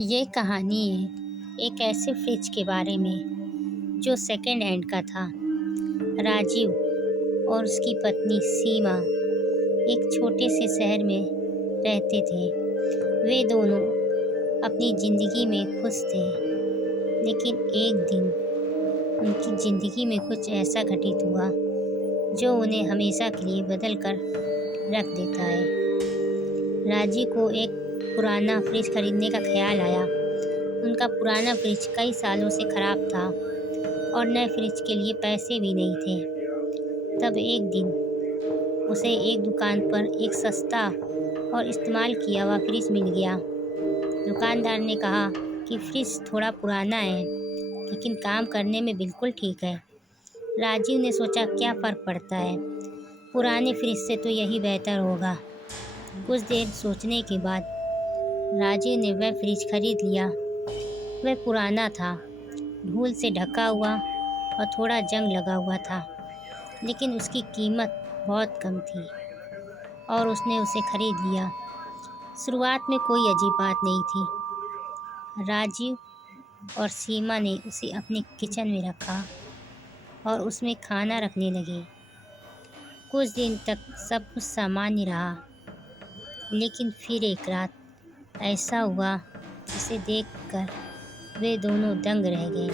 ये कहानी है एक ऐसे फ्रिज के बारे में जो सेकंड हैंड का था। राजीव और उसकी पत्नी सीमा एक छोटे से शहर में रहते थे। वे दोनों अपनी ज़िंदगी में खुश थे, लेकिन एक दिन उनकी ज़िंदगी में कुछ ऐसा घटित हुआ जो उन्हें हमेशा के लिए बदल कर रख देता है। राजीव को एक पुराना फ्रिज खरीदने का ख्याल आया। उनका पुराना फ्रिज कई सालों से खराब था और नए फ्रिज के लिए पैसे भी नहीं थे। तब एक दिन उसे एक दुकान पर एक सस्ता और इस्तेमाल किया हुआ फ्रिज मिल गया। दुकानदार ने कहा कि फ्रिज थोड़ा पुराना है, लेकिन काम करने में बिल्कुल ठीक है। राजीव ने सोचा, क्या फ़र्क पड़ता है, पुराने फ्रिज से तो यही बेहतर होगा। कुछ देर सोचने के बाद राजीव ने वह फ्रिज खरीद लिया। वह पुराना था, धूल से ढका हुआ और थोड़ा जंग लगा हुआ था, लेकिन उसकी कीमत बहुत कम थी और उसने उसे खरीद लिया। शुरुआत में कोई अजीब बात नहीं थी। राजीव और सीमा ने उसे अपने किचन में रखा और उसमें खाना रखने लगे। कुछ दिन तक सब कुछ सामान्य रहा, लेकिन फिर एक रात ऐसा हुआ जिसे देखकर वे दोनों दंग रह गए।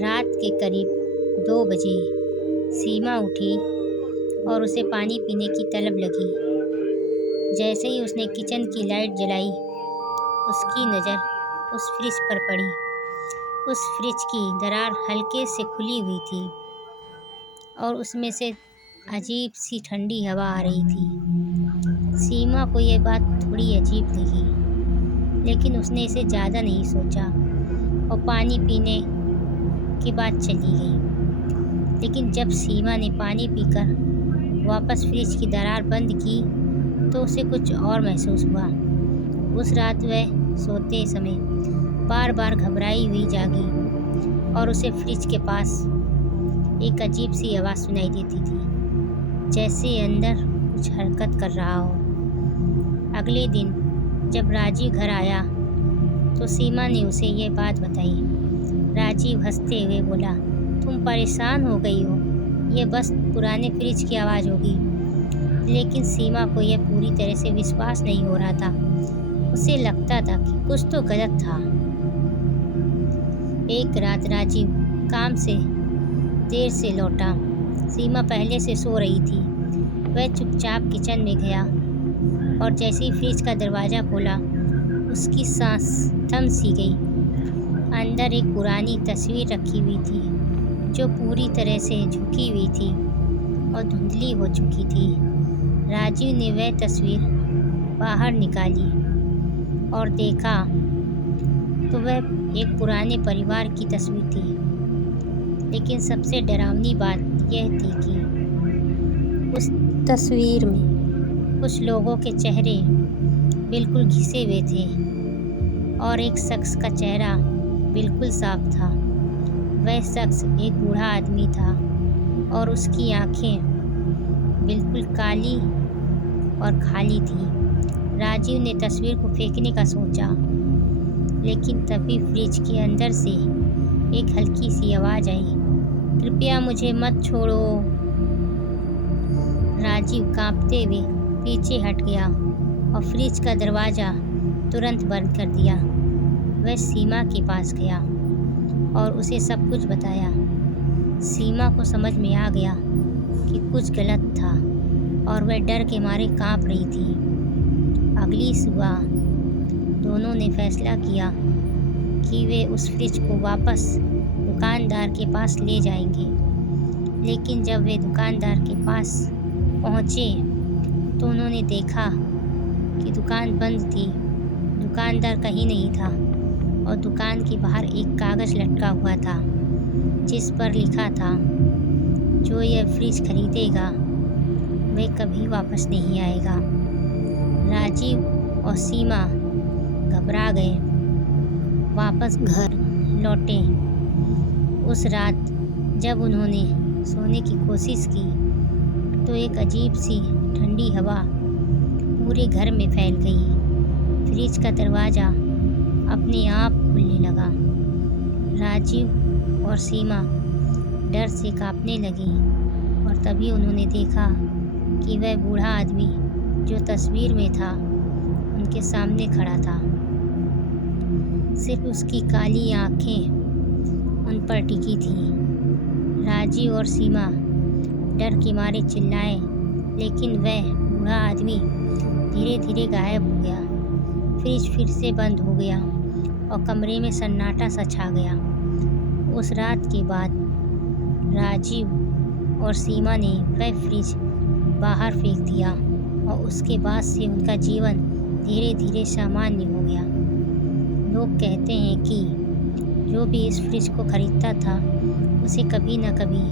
रात के करीब 2 बजे सीमा उठी और उसे पानी पीने की तलब लगी। जैसे ही उसने किचन की लाइट जलाई, उसकी नज़र उस फ्रिज पर पड़ी। उस फ्रिज की दरार हल्के से खुली हुई थी और उसमें से अजीब सी ठंडी हवा आ रही थी। सीमा को यह बात थोड़ी अजीब लगी, लेकिन उसने इसे ज़्यादा नहीं सोचा और पानी पीने के बाद चली गई। लेकिन जब सीमा ने पानी पीकर वापस फ्रिज की दरार बंद की, तो उसे कुछ और महसूस हुआ। उस रात वह सोते समय बार बार घबराई हुई जागी और उसे फ्रिज के पास एक अजीब सी आवाज़ सुनाई देती थी, जैसे अंदर कुछ हरकत कर रहा हो। अगले दिन जब राजीव घर आया तो सीमा ने उसे यह बात बताई। राजीव हंसते हुए बोला, तुम परेशान हो गई हो, यह बस पुराने फ्रिज की आवाज़ होगी। लेकिन सीमा को यह पूरी तरह से विश्वास नहीं हो रहा था। उसे लगता था कि कुछ तो गलत था। एक रात राजीव काम से देर से लौटा। सीमा पहले से सो रही थी। वह चुपचाप किचन में गया और जैसे ही फ्रिज का दरवाज़ा खोला, उसकी सांस थम सी गई। अंदर एक पुरानी तस्वीर रखी हुई थी जो पूरी तरह से झुकी हुई थी और धुंधली हो चुकी थी। राजीव ने वह तस्वीर बाहर निकाली और देखा तो वह एक पुराने परिवार की तस्वीर थी। लेकिन सबसे डरावनी बात यह थी कि उस तस्वीर में कुछ लोगों के चेहरे बिल्कुल घिसे हुए थे और एक शख्स का चेहरा बिल्कुल साफ था। वह शख्स एक बूढ़ा आदमी था और उसकी आंखें बिल्कुल काली और खाली थी। राजीव ने तस्वीर को फेंकने का सोचा, लेकिन तभी फ्रिज के अंदर से एक हल्की सी आवाज़ आई, कृपया मुझे मत छोड़ो। राजीव कांपते हुए पीछे हट गया और फ्रिज का दरवाज़ा तुरंत बंद कर दिया। वह सीमा के पास गया और उसे सब कुछ बताया। सीमा को समझ में आ गया कि कुछ गलत था और वह डर के मारे कांप रही थी। अगली सुबह दोनों ने फैसला किया कि वे उस फ्रिज को वापस दुकानदार के पास ले जाएंगे। लेकिन जब वे दुकानदार के पास पहुँचे तो उन्होंने देखा कि दुकान बंद थी। दुकानदार कहीं नहीं था और दुकान के बाहर एक कागज़ लटका हुआ था जिस पर लिखा था, जो यह फ्रिज खरीदेगा वह कभी वापस नहीं आएगा। राजीव और सीमा घबरा गए, वापस घर लौटे। उस रात जब उन्होंने सोने की कोशिश की तो एक अजीब सी ठंडी हवा पूरे घर में फैल गई फ्रिज का दरवाज़ा अपने आप खुलने लगा। राजीव और सीमा डर से कांपने लगी और तभी उन्होंने देखा कि वह बूढ़ा आदमी जो तस्वीर में था उनके सामने खड़ा था। सिर्फ उसकी काली आंखें उन पर टिकी थी। राजीव और सीमा डर के मारे चिल्लाए, लेकिन वह बूढ़ा आदमी धीरे धीरे गायब हो गया। फ्रिज फिर से बंद हो गया और कमरे में सन्नाटा सा छा गया। उस रात के बाद राजीव और सीमा ने वह फ्रिज बाहर फेंक दिया और उसके बाद से उनका जीवन धीरे धीरे सामान्य हो गया। लोग कहते हैं कि जो भी इस फ्रिज को खरीदता था उसे कभी न कभी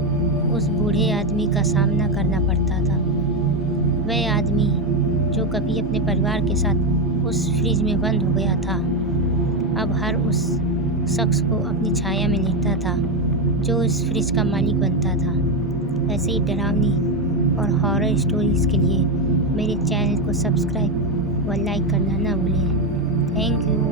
उस बूढ़े आदमी का सामना करना पड़ता था। वह आदमी जो कभी अपने परिवार के साथ उस फ्रिज में बंद हो गया था, अब हर उस शख्स को अपनी छाया में लेता था जो इस फ्रिज का मालिक बनता था। ऐसे ही डरावनी और हॉरर स्टोरीज़ के लिए मेरे चैनल को सब्सक्राइब व लाइक करना ना भूलें। Thank you.